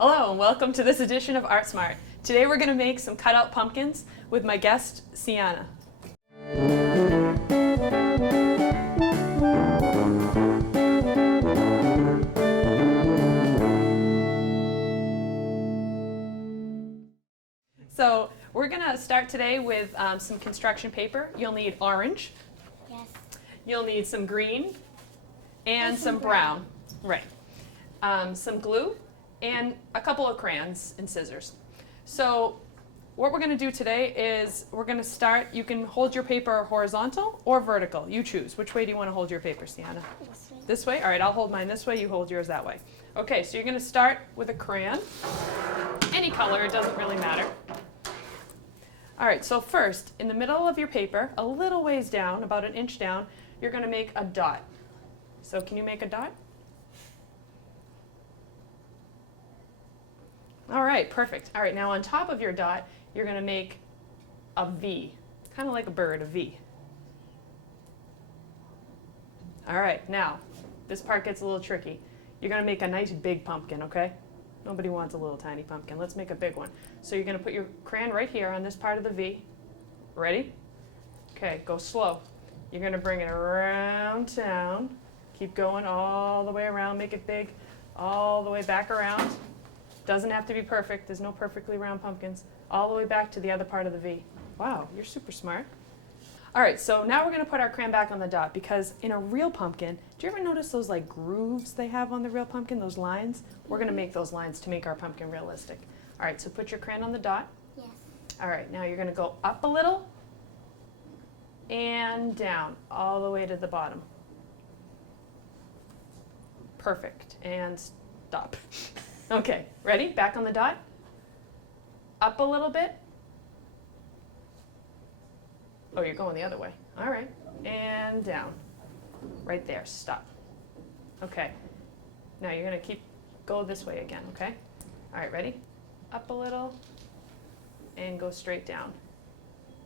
Hello and welcome to this edition of Art Smart. Today we're going to make some cutout pumpkins with my guest, Sienna. So we're going to start today with some construction paper. You'll need orange. Yes. You'll need some green and some brown. Right. Some glue and a couple of crayons and scissors. So what we're going to do today is we're going to start, you can hold your paper horizontal or vertical. You choose. Which way do you want to hold your paper, Sienna? This way. This way? All right, I'll hold mine this way, you hold yours that way. Okay, so you're going to start with a crayon. Any color, it doesn't really matter. All right, so first, in the middle of your paper, a little ways down, about an inch down, you're going to make a dot. So can you make a dot? All right, perfect. All right, now on top of your dot, you're going to make a V, kind of like a bird, a V. All right, now, this part gets a little tricky. You're going to make a nice big pumpkin, okay? Nobody wants a little tiny pumpkin. Let's make a big one. So you're going to put your crayon right here on this part of the V. Ready? Okay, go slow. You're going to bring it around town. Keep going all the way around, make it big, all the way back around. Doesn't have to be perfect. There's no perfectly round pumpkins. All the way back to the other part of the V. Wow, you're super smart. All right, so now we're going to put our crayon back on the dot because in a real pumpkin, do you ever notice those like grooves they have on the real pumpkin, those lines? We're going to make those lines to make our pumpkin realistic. All right, so put your crayon on the dot. Yes. All right, now you're going to go up a little and down all the way to the bottom. Perfect, and stop. Okay, ready? Back on the dot. Up a little bit. Oh, you're going the other way. All right, and down. Right there, stop. Okay, now you're gonna go this way again, okay? All right, ready? Up a little and go straight down.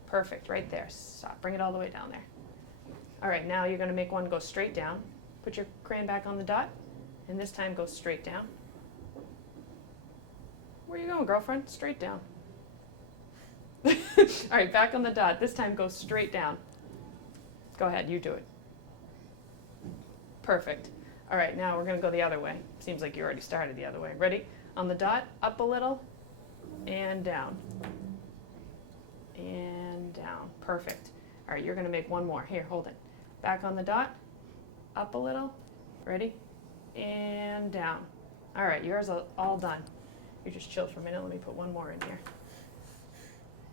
Perfect, right there, stop. Bring it all the way down there. All right, now you're gonna make one go straight down. Put your crayon back on the dot, and this time go straight down. Where are you going, girlfriend? Straight down. All right, back on the dot. This time go straight down. Go ahead, you do it. Perfect. All right, now we're going to go the other way. Seems like you already started the other way. Ready? On the dot, up a little, and down. And down. Perfect. All right, you're going to make one more. Here, hold it. Back on the dot, up a little. Ready? And down. All right, yours are all done. You just chill for a minute. Let me put one more in here.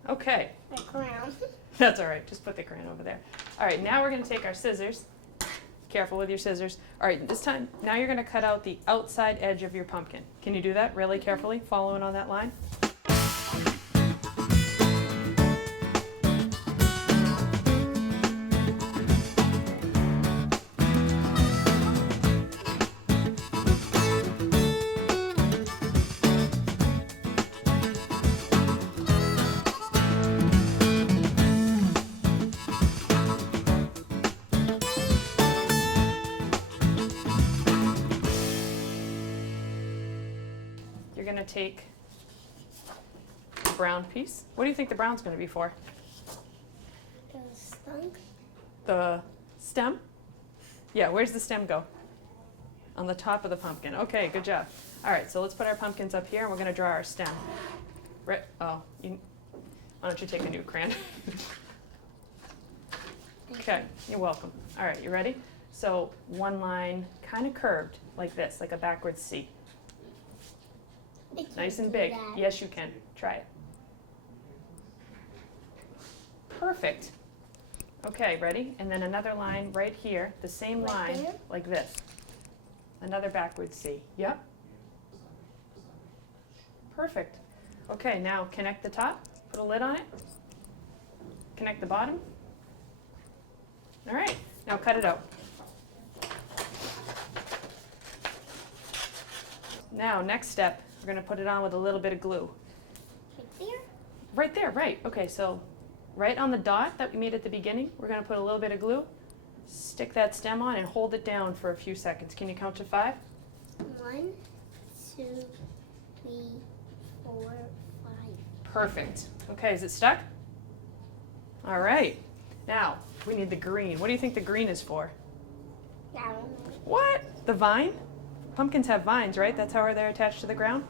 Okay. My crown. That's all right. Just put the crayon over there. All right, now we're going to take our scissors. Careful with your scissors. All right, this time, now you're going to cut out the outside edge of your pumpkin. Can you do that really carefully, following on that line? You're going to take the brown piece. What do you think the brown's going to be for? The stunk. The stem? Yeah, where's the stem go? On the top of the pumpkin. Okay, good job. All right, so let's put our pumpkins up here and we're going to draw our stem. Why don't you take a new crayon? Okay, you're welcome. All right, you ready? So one line kind of curved like this, like a backwards C. Nice and big. Yes, you can. Try it. Perfect. Okay, ready? And then another line right here, the same line, like this. Another backward C. Yep. Perfect. Okay, now connect the top, put a lid on it. Connect the bottom. All right, now cut it out. Now, next step, we're going to put it on with a little bit of glue. Right there? Right there, right. Okay, so right on the dot that we made at the beginning, we're going to put a little bit of glue, stick that stem on, and hold it down for a few seconds. Can you count to 5? 1, 2, 3, Perfect. Okay, is it stuck? All right. Now, we need the green. What do you think the green is for? I don't know. What? The vine? Pumpkins have vines, right? That's how they're attached to the ground?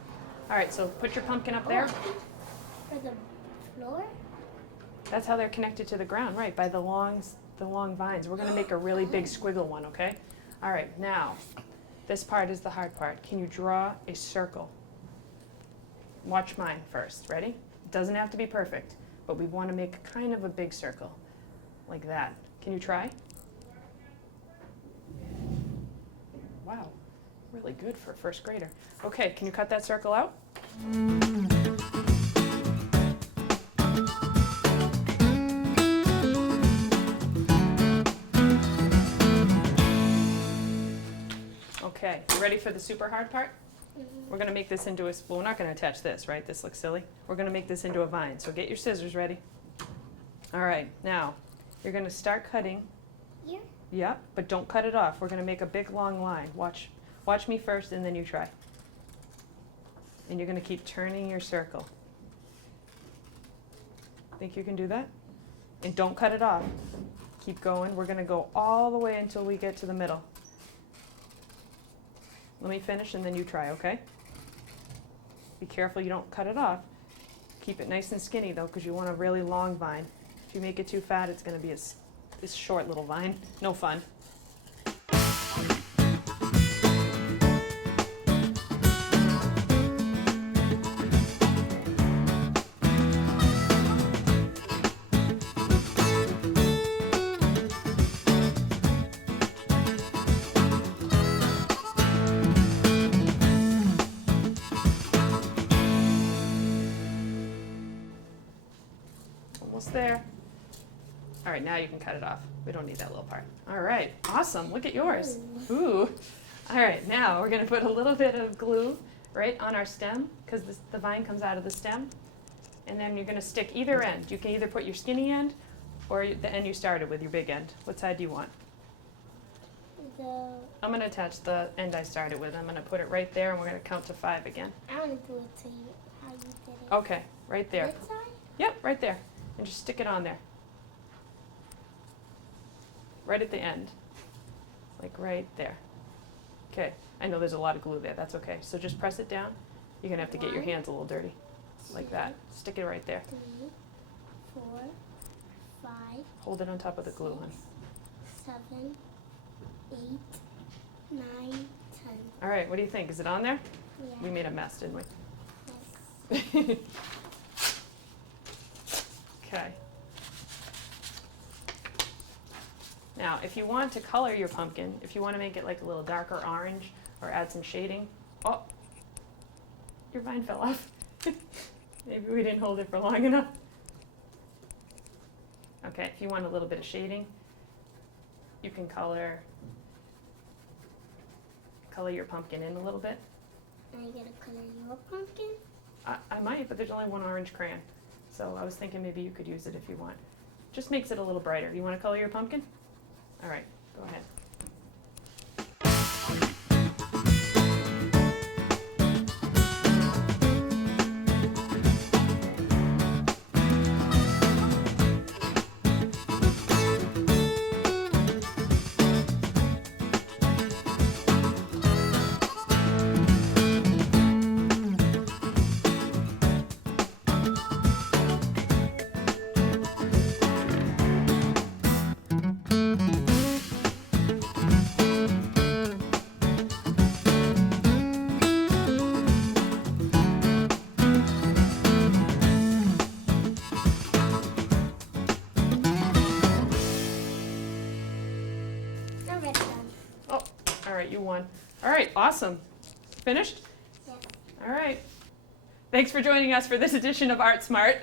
All right, so put your pumpkin up there. For the floor? That's how they're connected to the ground, right, by the long vines. We're gonna make a really big squiggle one, okay? All right, now, this part is the hard part. Can you draw a circle? Watch mine first, ready? It doesn't have to be perfect, but we wanna make kind of a big circle, like that. Can you try? Wow, really good for a first grader. Okay, can you cut that circle out? Okay, you ready for the super hard part? We're gonna make this into well, we're not gonna attach this, right? This looks silly. We're gonna make this into a vine, so get your scissors ready. All right, now, you're gonna start cutting. Here? Yep, but don't cut it off. We're gonna make a big long line. Watch me first and then you try. And you're gonna keep turning your circle. Think you can do that? And don't cut it off. Keep going. We're gonna go all the way until we get to the middle. Let me finish and then you try, okay? Be careful you don't cut it off. Keep it nice and skinny though, because you want a really long vine. If you make it too fat, it's gonna be this short little vine. No fun. Almost there. All right, now you can cut it off. We don't need that little part. All right, awesome. Look at yours. Ooh. All right, now we're gonna put a little bit of glue right on our stem because the vine comes out of the stem. And then you're gonna stick either end. You can either put your skinny end or the end you started with, your big end. What side do you want? I'm gonna attach the end I started with. I'm gonna put it right there and we're gonna count to 5 again. I want to do it to you, how you did it. Okay, right there. This side? Yep, right there. And just stick it on there. Right at the end. Like right there. Okay, I know there's a lot of glue there, that's okay. So just press it down. You're gonna have to get your hands a little dirty. Like that. Stick it right there. 3, 4, 5, Hold it on top of the glue, honey. 7, 8, 9, 10. All right, what do you think? Is it on there? Yeah. We made a mess, didn't we? Yes. Okay. Now, if you want to color your pumpkin, if you want to make it like a little darker orange or add some shading, oh, your vine fell off. Maybe we didn't hold it for long enough. Okay, if you want a little bit of shading, you can color your pumpkin in a little bit. Are you going to color your pumpkin? I might, but there's only one orange crayon. So I was thinking maybe you could use it if you want. Just makes it a little brighter. You want to color your pumpkin? All right, go ahead. All right, you won. All right, awesome. Finished? Yeah. All right. Thanks for joining us for this edition of Art Smart.